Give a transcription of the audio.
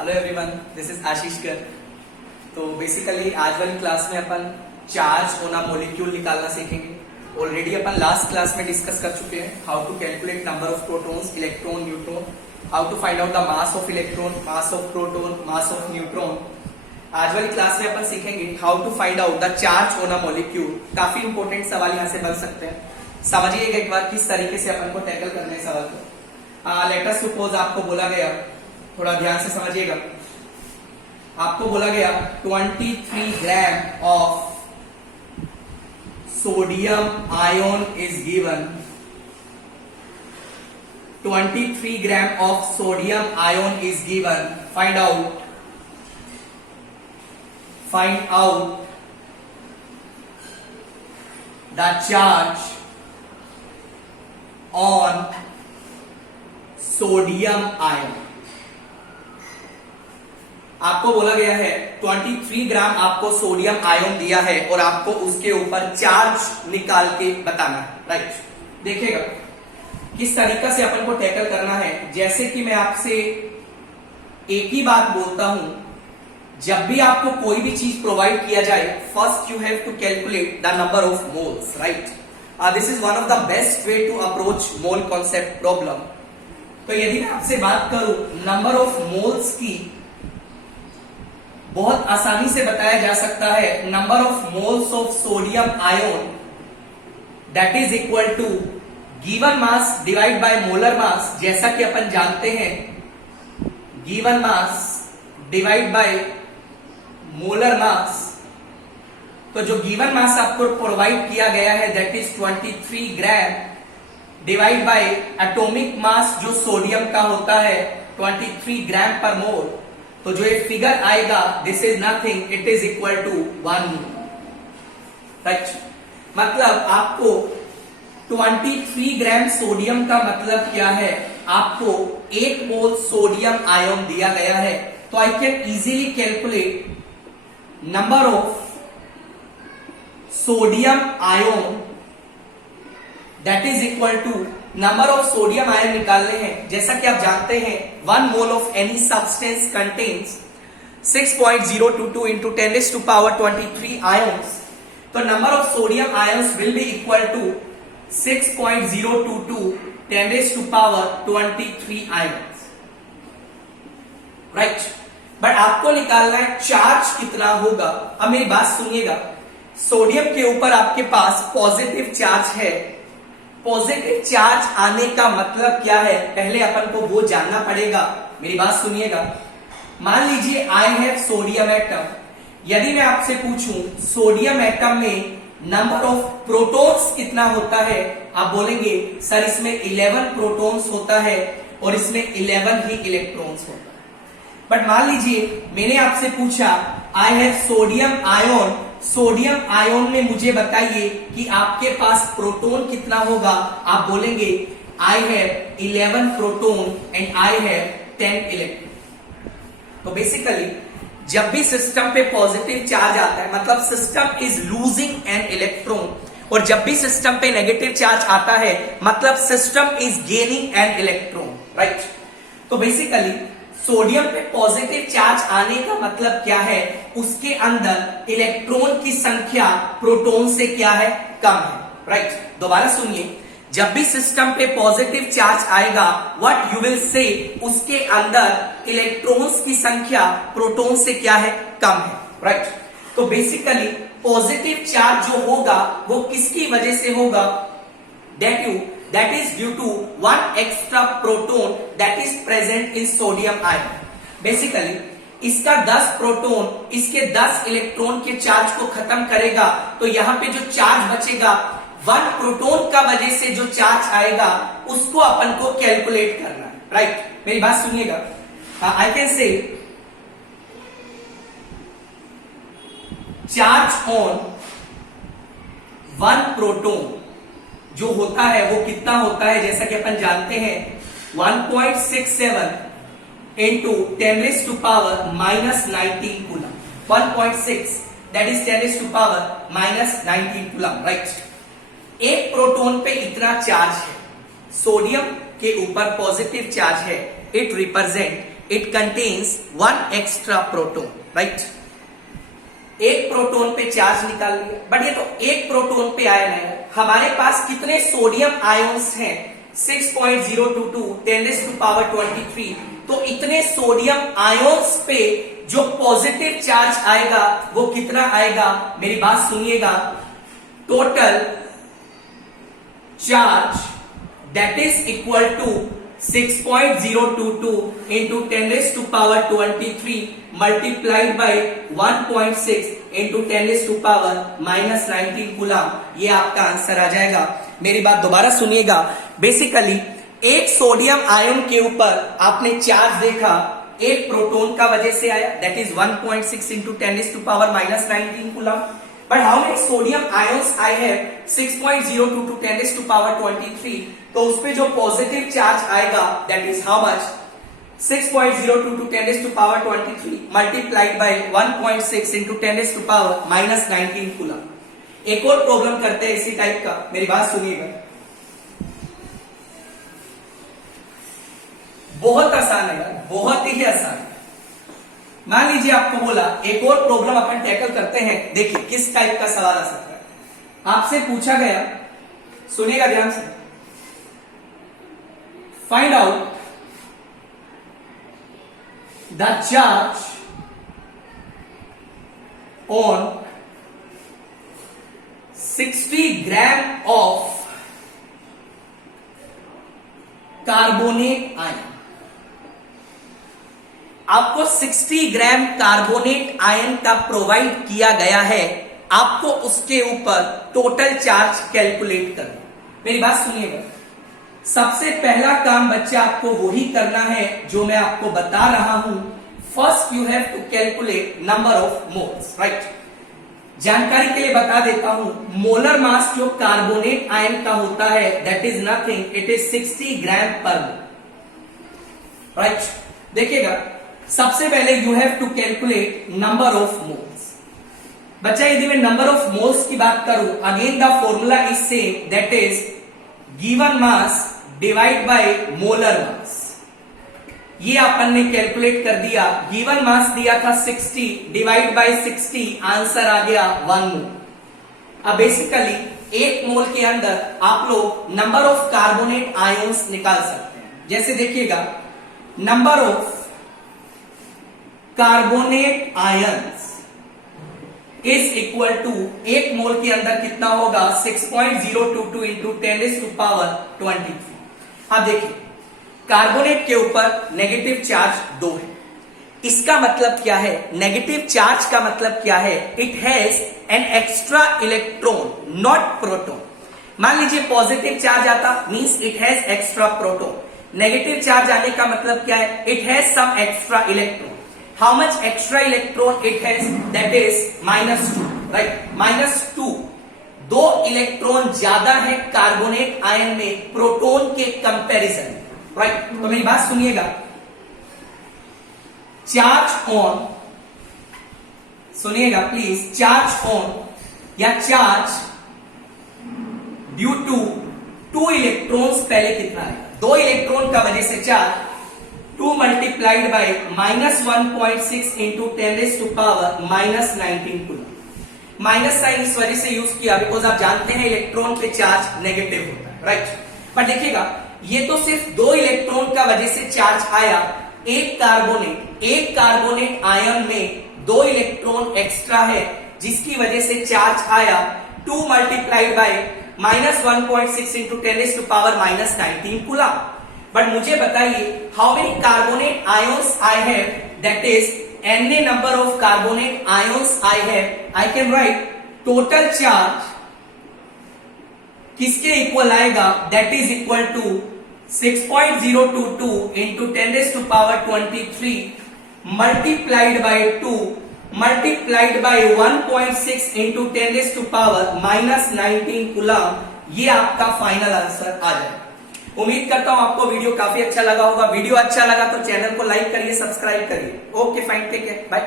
Hello everyone, this is आशीष कर। तो basically आज वाली क्लास में अपन चार्ज होना मॉलिक्यूल निकालना सीखेंगे। ऑलरेडी अपन लास्ट क्लास में डिस्कस कर चुके हैं how to calculate number of protons, electron, neutron, how to find out the mass of electron, mass of proton, mass of neutron. आज वाली क्लास में अपन सीखेंगे how to find out the charge on a molecule. काफी important सवाल यहाँ से बन सकते हैं, समझिएगा एक बार किस तरीके से अपन को टैकल करना है सवाल को। लेट अस सपोज आपको बोला गया, थोड़ा ध्यान से समझिएगा, आपको बोला गया 23 gram of sodium ion is given. 23 gram of sodium ion is given. Find out the charge on sodium ion. आपको बोला गया है 23 ग्राम आपको सोडियम आयन दिया है और आपको उसके ऊपर चार्ज निकाल के बताना है, राइट। देखिएगा किस तरीका से अपन को टैकल करना है। जैसे कि मैं आपसे एक ही बात बोलता हूं, जब भी आपको कोई भी चीज प्रोवाइड किया जाए, first you have to calculate the number of moles, right. This is one of the best way to approach mole concept problem. तो यदि मैं आपसे बात करूं नंबर ऑफ मोल्स की, बहुत आसानी से बताया जा सकता है। Number of moles of sodium ion that is equal to given mass divide by molar mass. जैसा कि अपन जानते हैं given mass divide by molar mass. तो जो गिवन मास आपको प्रोवाइड किया गया है that is 23 gram divide by atomic mass जो सोडियम का होता है 23 ग्राम पर मोल। तो जो ये फिगर आएगा this is nothing, it is equal to 1 mole, right. मतलब आपको 23 ग्राम सोडियम का मतलब क्या है, आपको 1 मोल सोडियम आयन दिया गया है। तो I can easily calculate number of sodium ion that is equal to number of sodium ion निकालने हैं। जैसा कि आप जानते हैं 1 mole of any substance contains 6.022 into 10 raised to power 23 ions. तो number of sodium ions will be equal to 6.022 10 raised to power 23 ions, right. But आपको निकालना है चार्ज कितना होगा। अब मेरी बात सुनिएगा, सोडियम के ऊपर आपके पास पॉजिटिव चार्ज है। पॉजिटिव चार्ज आने का मतलब क्या है, पहले अपन को वो जानना पड़ेगा। मेरी बात सुनिएगा, मान लीजिए आई हैव सोडियम एटम। यदि मैं आपसे पूछूं सोडियम एटम में नंबर ऑफ प्रोटॉन्स कितना होता है, आप बोलेंगे सर इसमें 11 प्रोटॉन्स होता है और इसमें 11 ही इलेक्ट्रॉन्स होता है। बट मान लीजिए मैंने आपसे पूछा I have sodium ion. Sodium ion में मुझे बताइए कि आपके पास प्रोटॉन कितना होगा, आप बोलेंगे I have 11 proton and I have 10 electron. तो बेसिकली जब भी सिस्टम पे पॉजिटिव चार्ज आता है मतलब system is losing an electron, और जब भी सिस्टम पे नेगेटिव चार्ज आता है मतलब system is gaining an electron, right. तो बेसिकली सोडियम पे पॉजिटिव चार्ज आने का मतलब क्या है, उसके अंदर इलेक्ट्रॉन की संख्या प्रोटॉन से क्या है, कम है, राइट। दोबारा सुनिए, जब भी सिस्टम पे पॉजिटिव चार्ज आएगा व्हाट यू विल से, उसके अंदर इलेक्ट्रॉन्स की संख्या प्रोटॉन से क्या है, कम है, राइट। तो बेसिकली पॉजिटिव चार्ज जो होगा वो किसकी वजह से होगा, that is due to 1 extra proton that is present in sodium ion. Basically इसका 10 प्रोटॉन इसके 10 इलेक्ट्रॉन के चार्ज को खत्म करेगा, तो यहां पे जो चार्ज बचेगा 1 प्रोटॉन का वजह से जो चार्ज आएगा उसको अपन को कैलकुलेट करना है, राइट। मेरी बात सुनिएगा, I can say charge on 1 proton जो होता है वो कितना होता है, जैसा कि अपन जानते हैं 1.67 into 10 raised to power minus 19 coulomb. 1.6 that is 10 raised to power minus 19 coulomb, right. एक प्रोटॉन पे इतना चार्ज है, सोडियम के ऊपर पॉजिटिव चार्ज है, it represent it contains one extra proton, right. एक प्रोटोन पे चार्ज निकाल लिया, बट ये तो एक प्रोटोन पे आयन है। हमारे पास कितने सोडियम आयन्स हैं? 6.022 10⁻23। तो इतने सोडियम आयन्स पे जो पॉजिटिव चार्ज आएगा वो कितना आएगा? मेरी बात सुनिएगा, total charge that is equal to 6.022 into 10⁻23 multiplied by 1.6 into 10⁻⁻19 coulomb. ये आपका आंसर आ जाएगा। मेरी बात दोबारा सुनिएगा। बेसिकली एक सोडियम आयन के ऊपर आपने चार्ज देखा, एक प्रोटोन का वजह से आया, that is 1.6 into 10⁻⁻19 coulomb. But how many sodium ions I have? 6.022 to 10⁻23। तो उसपे जो पॉजिटिव चार्ज आएगा that is how much? 6.022 to 10⁻23 multiplied by 1.6 into 10⁻⁻19 coulomb. एक और प्रॉब्लम करते हैं इसी टाइप का, मेरी बात सुनिएगा, बहुत आसान है यार, बहुत ही आसान है। मान लीजिए आपको बोला एक और प्रॉब्लम अपन टैकल करते हैं। देखिए किस टाइप का सवाल आ सकता है। आपसे पूछा गया, सुनिएगा ध्यान से, find out the charge on 60 gram of carbonate ion. आपको 60 ग्राम कार्बोनेट आयन का प्रोवाइड किया गया है, आपको उसके ऊपर टोटल चार्ज कैलकुलेट करना। मेरी बात सुनिएगा, सबसे पहला काम बच्चा आपको वही करना है जो मैं आपको बता रहा हूं। First you have to calculate number of moles, right. जानकारी के लिए बता देता हूं, मोलर मास जो कार्बोनेट आयन का होता है that is nothing, it is 60 gram per mole, right. देखिएगा, सबसे पहले you have to calculate number of moles. बच्चा यदि मैं नंबर ऑफ मोल्स की बात करूं, again the formula is same, that is given mass divide by molar mass. ये अपन ने कैलकुलेट कर दिया। गिवन मास दिया था 60 डिवाइड बाय 60, आंसर आ गया 1 मोल। अब बेसिकली एक मोल के अंदर आप लोग नंबर ऑफ कार्बोनेट आयन्स निकाल सकते हैं। जैसे देखिएगा, number of carbonate ions is equal to, एक मोल के अंदर कितना होगा? 6.022 इंटू 10⁻23। अब देखिए, कार्बोनेट के ऊपर नेगेटिव चार्ज 2 है। इसका मतलब क्या है? नेगेटिव चार्ज का मतलब क्या है? It has an extra electron, not proton. मान लीजिए पॉजिटिव चार्ज आता, means it has extra proton. Negative charge आने का मतलब क्या है? It has some extra electron. How much extra electron it has? That is -2, right? -2। 2 electron ज्यादा है कार्बोनेट आयन में प्रोटोन के कंपैरिजन, राइट। तो मेरी बात सुनिएगा, चार्ज ऑन, सुनिएगा प्लीज, चार्ज ऑन या चार्ज ड्यू टू 2 इलेक्ट्रॉन्स, पहले कितना है? 2 इलेक्ट्रॉन का वजह से charge 2 multiplied by -1.6 into 10⁻⁻19 coulomb. Minus sign इस वजह से यूज किया बिकॉज आप जानते हैं इलेक्ट्रॉन पे चार्ज नेगेटिव होता है, राइट। पर देखिएगा, ये तो सिर्फ 2 इलेक्ट्रॉन का वजह से चार्ज आया। एक कार्बोनेट आयन में 2 इलेक्ट्रॉन एक्स्ट्रा है जिसकी वजह से चार्ज आया 2 multiplied by -1.6 into 10⁻⁻19 coulomb. But मुझे बताइए, how many carbonate ions I have? That is n number of carbonate ions I have. I can write total charge किसके इक्वल आएगा? That is equal to 6.022 into 10⁻23 multiplied by 2 multiplied by 1.6 into 10⁻⁻19 coulomb. ये आपका final answer आ जाएगा। उम्मीद करता हूं आपको video काफी अच्छा लगा होगा। वीडियो अच्छा लगा तो चैनल को लाइक करिए, सब्सक्राइब करिए। Okay fine, take care, bye.